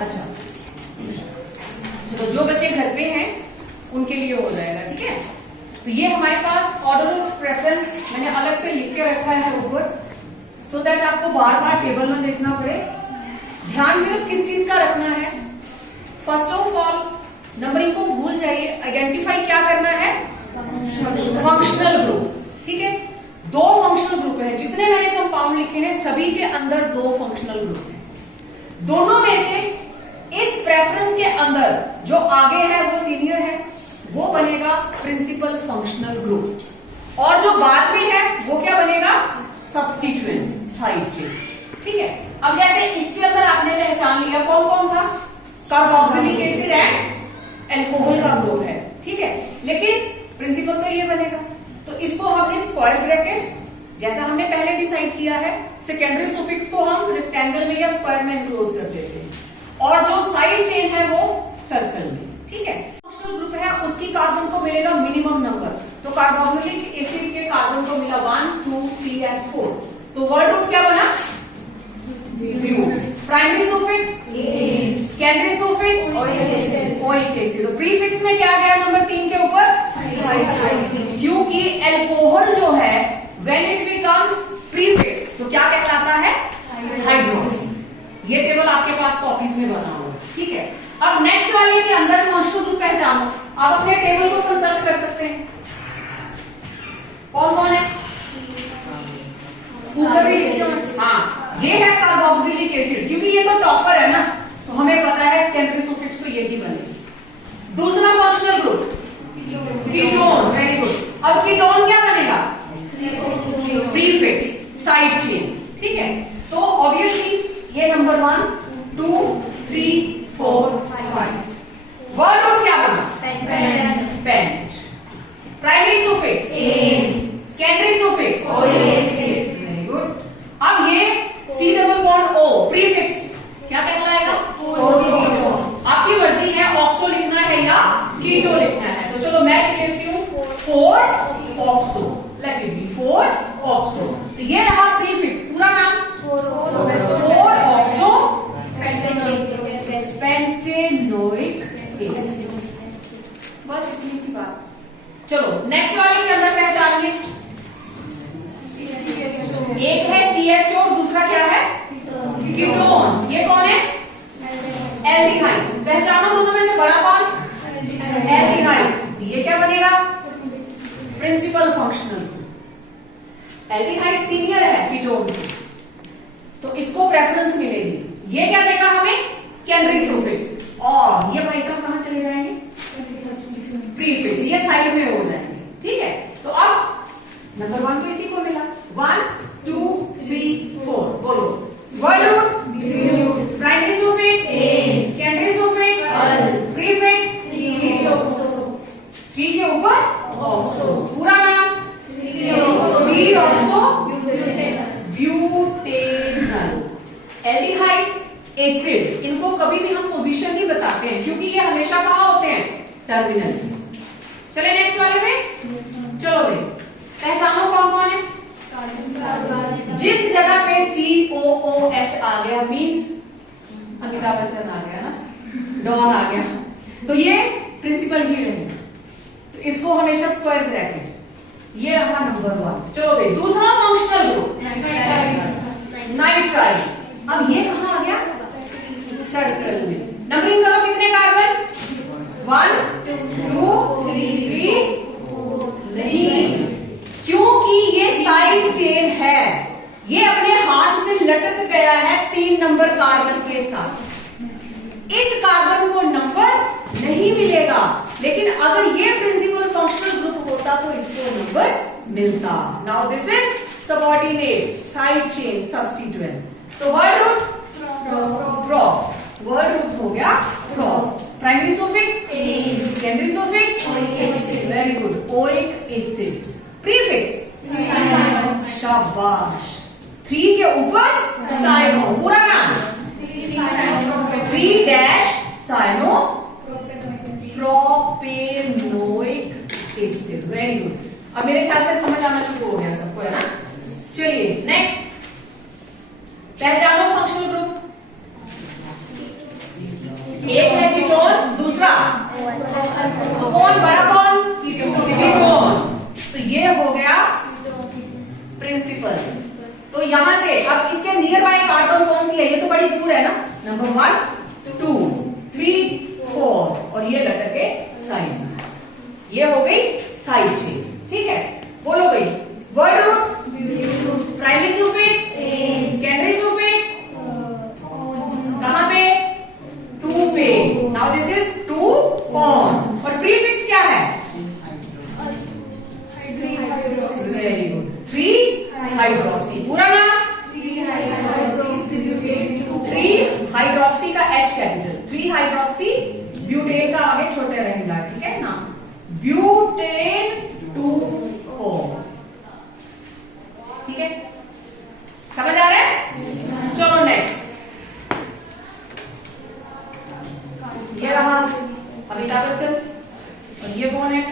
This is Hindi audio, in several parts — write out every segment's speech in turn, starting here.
अच्छा चलो, जो बच्चे घर पे हैं उनके लिए हो जाएगा, ठीक है। तो ये हमारे पास ऑर्डर ऑफ प्रेफरेंस मैंने अलग से लिख के रखा है ऊपर, सो दैट आपको बार बार टेबल में देखना पड़े। ध्यान सिर्फ किस चीज का रखना है, फर्स्ट ऑफ ऑल नंबरिंग को भूल जाइए, आइडेंटिफाई क्या करना है, फंक्शनल ग्रुप, ठीक है। दो फंक्शनल ग्रुप है, जितने मैंने कंपाउंड लिखे हैं सभी के अंदर दो फंक्शनल ग्रुप है। दोनों में से इस प्रेफरेंस के अंदर जो आगे है वो सीनियर है, वो बनेगा प्रिंसिपल फंक्शनल ग्रुप, और जो बाद में है वो क्या बनेगा, सब्स्टिट्यूएंट साइड चेन, ठीक है। अब जैसे इसके अंदर आपने पहचान लिया कौन कौन था, कार्बोक्सिलिक एसिड एंड अल्कोहल का ग्रुप है, ठीक है। लेकिन प्रिंसिपल तो ये बनेगा, तो इसको हमने स्क्वायर ब्रैकेट जैसा हमने पहले डिसाइड किया है, सेकेंडरी सुफिक्स को हम रेक्टेंगल में या स्क्वायर में एनक्लोज कर देते हैं, और जो साइड चेन है वो सर्कल में, ठीक है। फंक्शनल ग्रुप है उसकी कार्बन को मिलेगा मिनिमम नंबर, तो कार्बोक्सिलिक एसिड के कार्बन को मिला 1 2 3 एंड 4, तो वर्ड रूट क्या बना, but. Primary suffix secondary suffix oic acid, prefix में क्या गया नंबर 3 के ऊपर, क्योंकि अल्कोहल जो है व्हेन इट बिकम्स प्रीफिक्स तो क्या कहलाता है, हाइड्रोक्स। ये टेबल आपके पास कॉपीज में बना हुआ है, ठीक है। अब नेक्स्ट वाले के अंदर फंक्शनल ग्रुप पहचानो, आप अपने टेबल को कंसल्ट कर सकते हैं, कौन कौन है ऊपर भी, हाँ ये है कार्बोक्सिलिक एसिड, क्योंकि ये तो चॉपर है ना, तो हमें पता है सेकेंडरी सुफिक्स तो यही बनेगी। दूसरा functional group ketone, very good. अब कीटोन क्या बनेगा, प्रीफिक्स साइड चेन, ठीक है। तो ऑब्वियसली ये नंबर 1 2 3 4 5, वर्ड रूट क्या बना, pent. Primary suffix secondary suffix oic acid, very good. अब ये C double bond O prefix क्या कहलाएगा, आपकी मर्जी है ऑक्सो लिखना है या कीटो लिखना है, तो चलो मैं लिख लेती हूँ 4 oxo, let it be 4 oxo. तो ये रहा प्रीफिक्स, पूरा नाम 4 ऑक्सो पेंटेनोइक एसिड, बस इतनी सी बात। चलो नेक्स्ट वाले के अंदर पहचानिए, एक है CHO, दूसरा क्या है कीटोन, ये कौन है एल्डिहाइड। पहचानो दोनों में से बड़ा कौन, एल्डिहाइड। ये क्या बनेगा, principal functional group. Aldehyde senior है कीटोन से, तो इसको प्रेफरेंस मिलेगी। ये क्या देगा हमें, सेकेंडरी सुफिक्स, और ये भाई साहब कहां चले जाएंगे, प्रीफिक्स, ये साइड में हो जाएंगे, ठीक है। तो अब नंबर 1 तो इसी को मिला, 1 2 3 4, बोलो word root primary suffix secondary suffix prefix 3 के ऊपर ऑक्सो, पूरा नाम 3 ऑक्सो ब्यूटेनल एल्डिहाइड एसिड। इनको कभी भी हम पोजीशन नहीं बताते हैं, क्योंकि ये हमेशा कहां होते हैं, टर्मिनल। चले नेक्स्ट वाले में, चलो भाई पहचानो कौन कौन है, जिस जगह पे COOH आ गया मीन्स अमिताभ बच्चन आ गया ना, डॉन आ गया, तो ये प्रिंसिपल ही रहेगा, तो इसको हमेशा स्क्वायर ब्रैकेट, ये रहा नंबर 1। चलो भाई दूसरा फंक्शनल ग्रुप नाइट्राइल, अब ये कहां आ गया, सर्कल में। नंबरिंग करो, कितने कार्बन, 1 2 3 नहीं, क्योंकि ये साइड चेन है, ये अपने हाथ से लटक गया है 3 नंबर कार्बन के साथ। इस कार्बन को नंबर नहीं मिलेगा, लेकिन अगर ये प्रिंसिपल फंक्शनल ग्रुप होता तो इसको नंबर मिलता। Now this is subordinate side chain substituent, तो word root prop, word root हो गया prop. Primary suffix secondary suffix very good, oic acid. Prefix शाबाश, 3 के ऊपर साइनो, पूरा नाम 3 cyano propanoic acid, very good. अब मेरे ख्याल से समझ आना शुरू हो गया सबको, है ना। चलिए नेक्स्ट, पहचानो फंक्शनल ग्रुप, कौन बड़ा कौन? कीटोन। तो ये हो गया प्रिंसिपल। तो यहां से अब इसके नियर बाय कार्बन कौन सी है? ये तो बड़ी दूर है ना। नंबर 1 2 3 4 और ये लेटर के साइड में, ये हो गई साइड चेन। ठीक है, बोलो भाई। Word root, primary suffix, secondary suffix कहां पे? 2 पे। नाउ दिस इज 2 on और प्रीफिक्स क्या है? Very good, 3 hydroxy. पूरा नाम 3 हाइड्रोक्सी का H कैपिटल, 3 हाइड्रोक्सी ब्यूटेन का आगे छोटे रहेगा। ठीक है ना, ब्यूटेन 2O। ठीक है, समझ आ रहा है? चलो नेक्स्ट, ये रहा अमिताभ बच्चन और ये कौन है?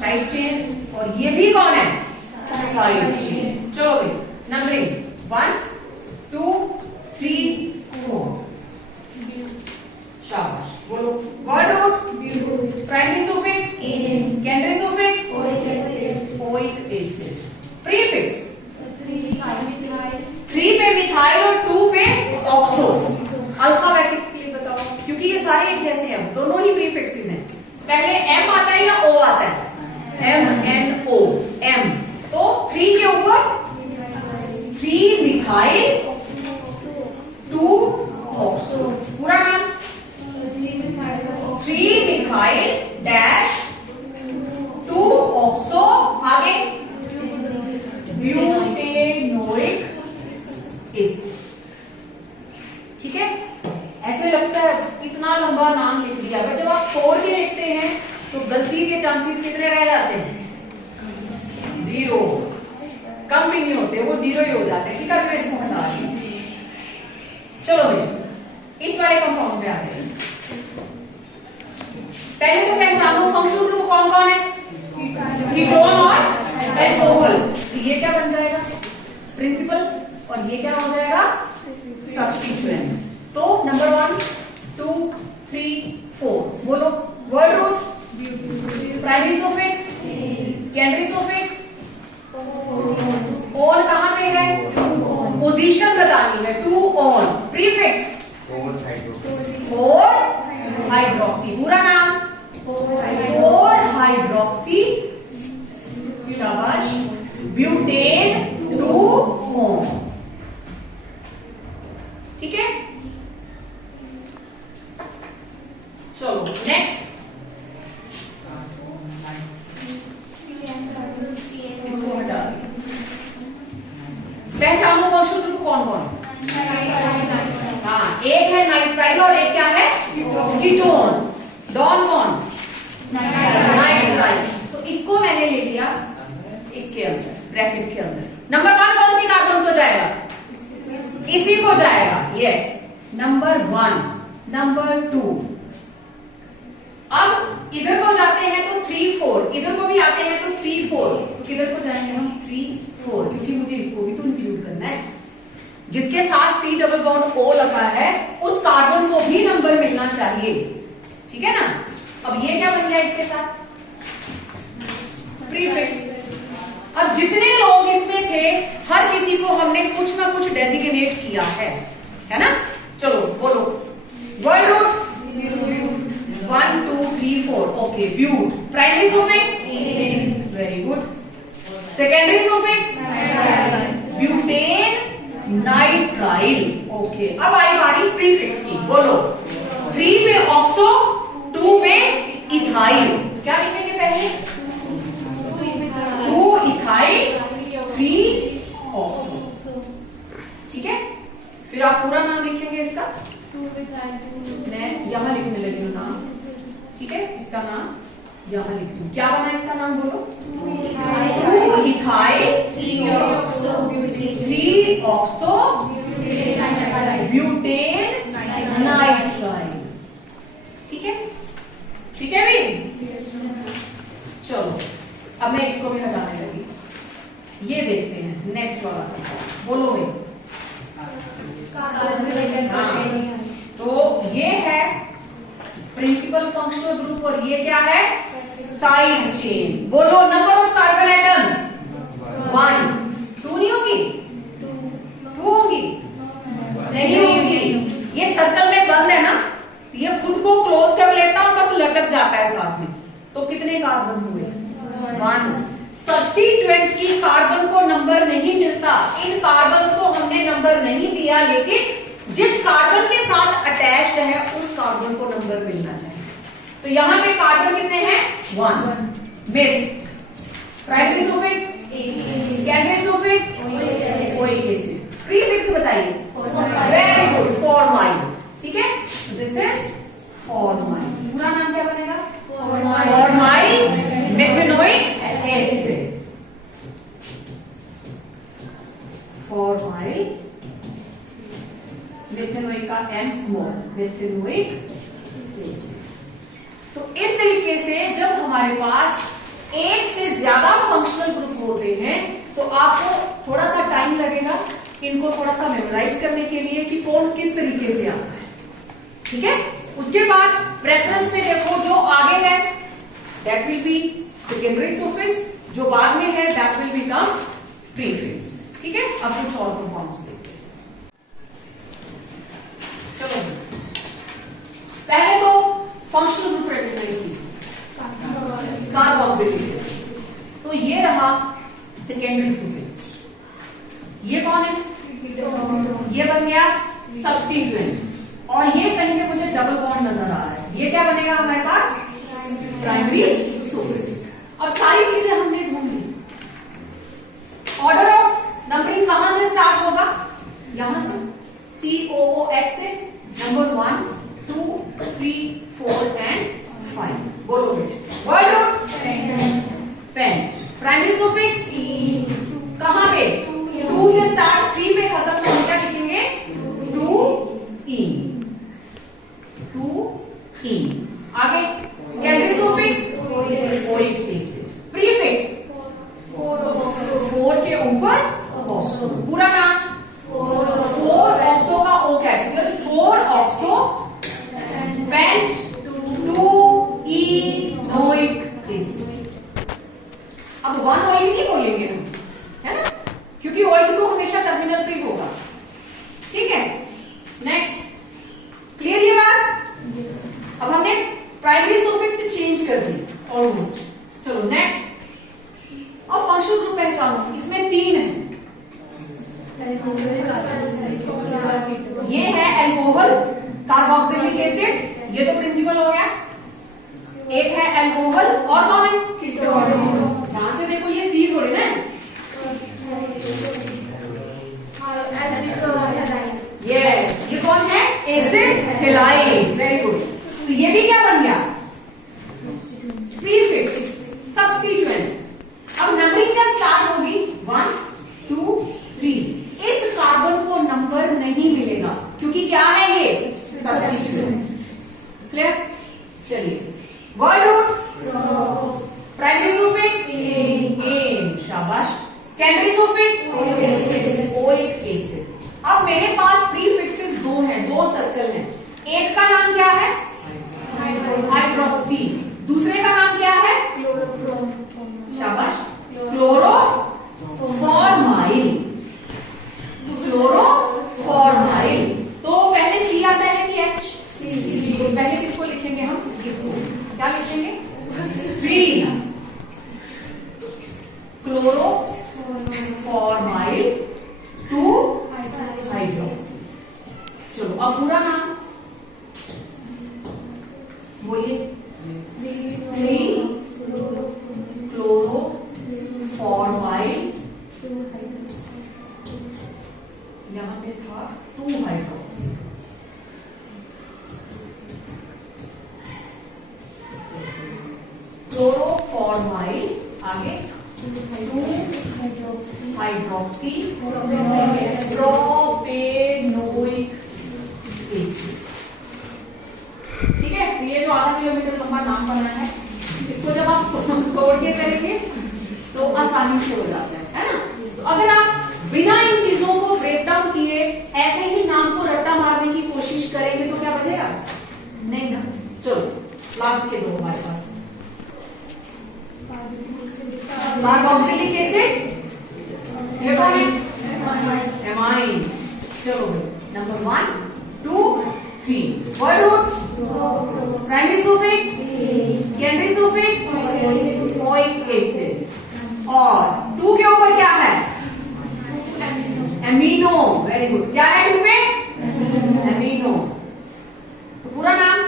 Side chain. और ये भी कौन है? Side chain. चलो भाई, नंबरिंग 1 2 3 4। शाबाश, बोलो। Word root, primary suffix, secondary suffix, oic acid. Prefix 3 पे मिथाइल और 2 पे ऑक्सो। अल्फाबेटिकली बताओ, क्योंकि ये सारे एक जैसे हैं, दोनों ही प्रीफिक्सेस हैं। पहले M आता है या O आता है? M and O। M तो 3 के ऊपर 3 मिथाइल 2 ऑक्सो। पूरा नाम 3 मिथाइल डैश 2 ऑक्सो, आगे ब्यूटेनोइक एसिड। ठीक है, ऐसे लगता है इतना लंबा नाम लिख दिया, बट जब आप छोड़ के लिखते हैं तो गलती के चांसेस कितने रह जाते हैं? 0। कम भी नहीं होते, वो 0 ही हो जाते हैं। ठीक है, इसको हटा दिए। चलो भाई, इस वाले कंपाउंड पे आ जाइए। पहले तो पहचानो फंक्शनल ग्रुप कौन कौन है? कीटोन और अल्कोहल। तो ये क्या बन जाएगा? प्रिंसिपल। और ये क्या हो जाएगा? सब्स्टिट्यूएंट। तो नंबर 1 2 3 4 बोलो। Word root, primary suffix, secondary suffix, on कहां पे है? पोजीशन बतानी है, 2 ऑन। Prefix 4 hydroxy. पूरा नाम 4 हाइड्रोक्सी, शाबाश, ब्यूटेन 2 ऑन। ठीक है, चलो नेक्स्ट, इसको हटा दिया। पहचानो फंक्शनल ग्रुप कौन कौन? हाँ, एक है नाइट्राइल और एक क्या है? कीटोन। डॉन कौन? नाइट्राइल। तो इसको मैंने ले लिया इसके अंदर, ब्रैकेट के अंदर। नंबर 1 कौन सी कार्बन को जाएगा? इसी को जाएगा, यस। Number 1, number 2। अब इधर को जाते हैं तो 3 4, इधर को भी आते हैं तो 3 4। तो किधर को जाएंगे हम? 3 4, क्योंकि मुझे इसको भी तो इंक्लूड करना है। जिसके साथ C डबल बॉन्ड O लगा है उस कार्बन को भी नंबर मिलना चाहिए। ठीक है ना। अब ये क्या बन गया इसके साथ? प्रीफिक्स। अब जितने लोग इसमें थे हर किसी को हमने कुछ ना कुछ डेजिग्नेट किया है ना। चलो बोलो। Word root 1 2 3 4। Okay, but. Primary suffix, very good. Secondary suffix, butane nitrile. Okay, अब आई बारी प्रीफिक्स की। बोलो। 3 पे ऑक्सो, 2 पे इथाइल। क्या लिखेंगे पहले? 2 इथाइल 3 ऑक्सो। ठीक है, फिर आप पूरा नाम लिखेंगे इसका। मैं यहां लिखने लगी हूँ नाम। ठीक है, इसका नाम यहां लिख दूं। क्या बना इसका नाम? बोलो। 2 इथाइल 3 ऑक्सो ब्यूटेन नाइट्राइल। ठीक है, ठीक है भी। चलो अब मैं इसको भी हटाने लगी। ये देखते हैं नेक्स्ट वाला। बोलो भाई। हाँ, तो ये है प्रिंसिपल फंक्शनल ग्रुप और ये क्या है, साइड चेन। बोलो नंबर ऑफ कार्बन एटम्स 1, 2 नहीं होगी, 2 होगी, नहीं होगी। ये सर्कल में बंद है ना, ये खुद को क्लोज कर लेता और बस लटक जाता है साथ में। तो कितने कार्बन हुए, 1। सब्स्टिट्यूएंट की कार्बन को नंबर नहीं मिलता, इन कार्बन को हमने नंबर नहीं दिया, लेकिन जिस कार्बन के साथ अटैच्ड है उस कार्बन को नंबर मिलना चाहिए। तो यहां पे कार्बन कितने हैं, 1। Myth, primary suffix, secondary suffix, oic acid, prefix बताइए, वेरी गुड, फॉर्माइल। ठीक है, दिस इज फॉर्माइल। पूरा नाम क्या बनेगा, formyl methanoic acid, formyl methanoic का एम स्मॉल, मेथेनोइक एसिड। तो इस तरीके से जब हमारे पास एक से ज्यादा फंक्शनल ग्रुप होते हैं तो आपको थोड़ा सा टाइम लगेगा इनको थोड़ा सा मेमोराइज करने के लिए कि कौन किस तरीके से आता है। ठीक है, उसके बाद प्रेफरेंस में देखो जो आगे है that will be secondary suffix, जो बाद में है दैट विल बिकम प्रीफिक्स। ठीक है, अब कुछ और कंपाउंड्स देखते हैं। चलो पहले तो फंक्शनल ग्रुप रेकग्नाइज कीजिए, कार्बोक्सिलिक एसिड। तो ये रहा सेकेंडरी सुफिक्स, ये कौन है, ये बन गया सब्स्टिट्यूएंट, और ये कहीं पे मुझे डबल बॉन्ड नजर आ रहा है, ये क्या बनेगा हमारे पास, प्राइमरी सुफिक्स। अब सारी चीजें हमने ढूंढ ली। ऑर्डर ऑफ नंबरिंग कहां से स्टार्ट होगा, यहां से COOH से, नंबर 1, 2, 3, 4 एंड 5। बोलो word root, pent. Primary suffix कहां पे, 2 से स्टार्ट, 3 पे खत्म, तो हम क्या लिखेंगे, 2E, 2E। आगे secondary suffix oic acid, prefix 4 के ऊपर ऑक्सो, पूरा नाम 4 ऑक्सो का O कैपिटल, 4 ऑक्सो पेंट 2इनोइक एसिड। अब 1 ओइक नहीं बोलेंगे हम, है ना, क्योंकि ओइक तो हमेशा टर्मिनल पे होगा। ठीक है, नेक्स्ट, क्लियर ये बात। अब हमने प्राइमरी सुफिक्स चेंज कर दी ऑलमोस्ट। चलो नेक्स्ट, अब फंक्शनल ग्रुप पहचानो, इसमें 3 है। ये है अल्कोहल कार्बोक्सिलिक एसिड, ये तो प्रिंसिपल हो गया। एक है अल्कोहल और कौन है, कीटोन। ध्यान से देखो, ये सी थोड़े ना, यस, ये कौन है, एसिड हैलाइड, वेरी गुड। तो ये भी क्या बन गया, प्रीफिक्स, सब्स्टिट्यूएंट। अब नंबरिंग जब स्टार्ट होगी 1, 2, 3, इस कार्बन को नंबर नहीं मिलेगा क्योंकि क्या है ये, सब्स्टिट्यूएंट। क्लियर, चलिए word root, primary suffix ene, शाबाश, सेकेंडरी सुफिक्स ओइक एसिड। अब मेरे पास प्रीफिक्सेस 2 हैं, 2 सर्कल हैं। एक का नाम क्या है, हाइड्रोक्सी, दूसरे का नाम क्या है, शाबाश, क्लोरोफॉर्माइल, क्लोरोफॉर्माइल। तो पहले सी आता है कि एच, तो पहले किसको लिखेंगे हम, किसको, क्या लिखेंगे, 3 क्लोरोफॉर्माइल 2 हाइड्रोक्सी। चलो अब पूरा नाम बोलिए, 3 क्लोरोफॉर्माइल, यहां पे था 2 हाइड्रोक्सी। क्लोरोफॉर्माइल, आगे 2 हाइड्रोक्सी प्रोपेनोइक एसिड। ठीक है, तो ये जो आधा किलोमीटर लंबा नाम बना है, इसको जब आप तोड़ के करेंगे तो आसानी से हो जाता है ना। तो अगर आप बिना इन चीजों को ब्रेक डाउन किए ऐसे ही नाम को रट्टा मारने की कोशिश करेंगे तो क्या बचेगा, नहीं ना। चलो लास्ट के दो हमारे पास कार्बोक्सिलिक एसिड, ये कौन है? एमाइन। चलो number 1 2 3 word root, primary suffix, secondary suffix, oic acid, और 2 के ऊपर क्या है? एमिनो। Very good. क्या है 2 में? एमिनो। तो पूरा नाम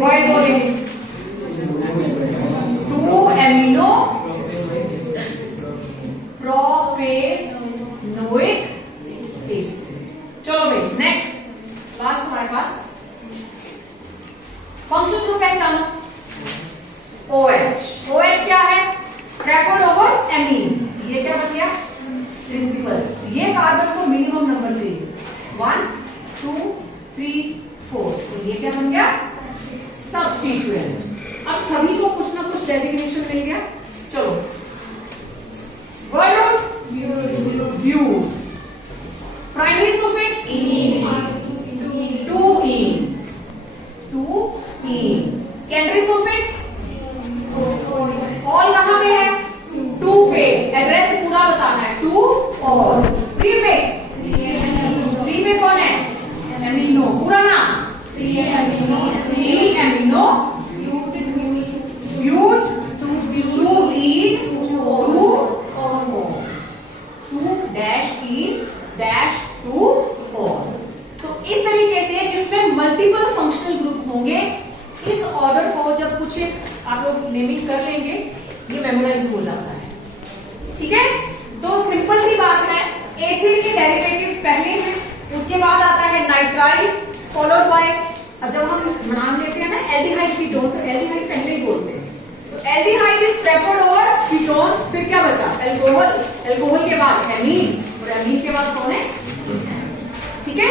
बॉयज बोलेंगे, 2 एमिनो प्रोपेनोइक एसिड। चलो भाई नेक्स्ट लास्ट हमारे पास फंक्शनल ग्रुप पहचानो। OH। OH क्या है? Preferred over amine. ये क्या बन गया? प्रिंसिपल। ये कार्बन को मिनिमम नंबर चाहिए, 1 2 3 4, तो ये क्या बन गया? सब्स्टिट्यूएंट। अब सभी को कुछ ना कुछ डेजिग्नेशन मिल गया। चलो word root but, primary suffix 2 in, secondary suffix all कहां पे है? 2 पे। एड्रेस पूरा बताना है, 2 और प्रीफिक्स 3 पे कौन है? एमिनो। पूरा नाम 3 एमिनो ब्यूट 2 इन 2 2-इन-2 और। तो इस तरीके से जिसमें मल्टीपल फंक्शनल ग्रुप होंगे, इस ऑर्डर को जब कुछ आप लोग नेमिंग कर लेंगे, ये मेमोराइज हो जाता है। ठीक है, तो सिंपल सी बात है, एसिड के डेरिवेटिव्स पहले हैं, उसके बाद आता है नाइट्राइल फॉलोड बाय, जब हम नाम लेते हैं ना एल्डिहाइड कीटोन, तो एल्डिहाइड पहले ही बोलते हैं। तो aldehyde is preferred over ketone. फिर क्या बचा? एल्कोहल। एल्कोहल के बाद एमीन, और एमीन के बाद कौन है? ठीक है।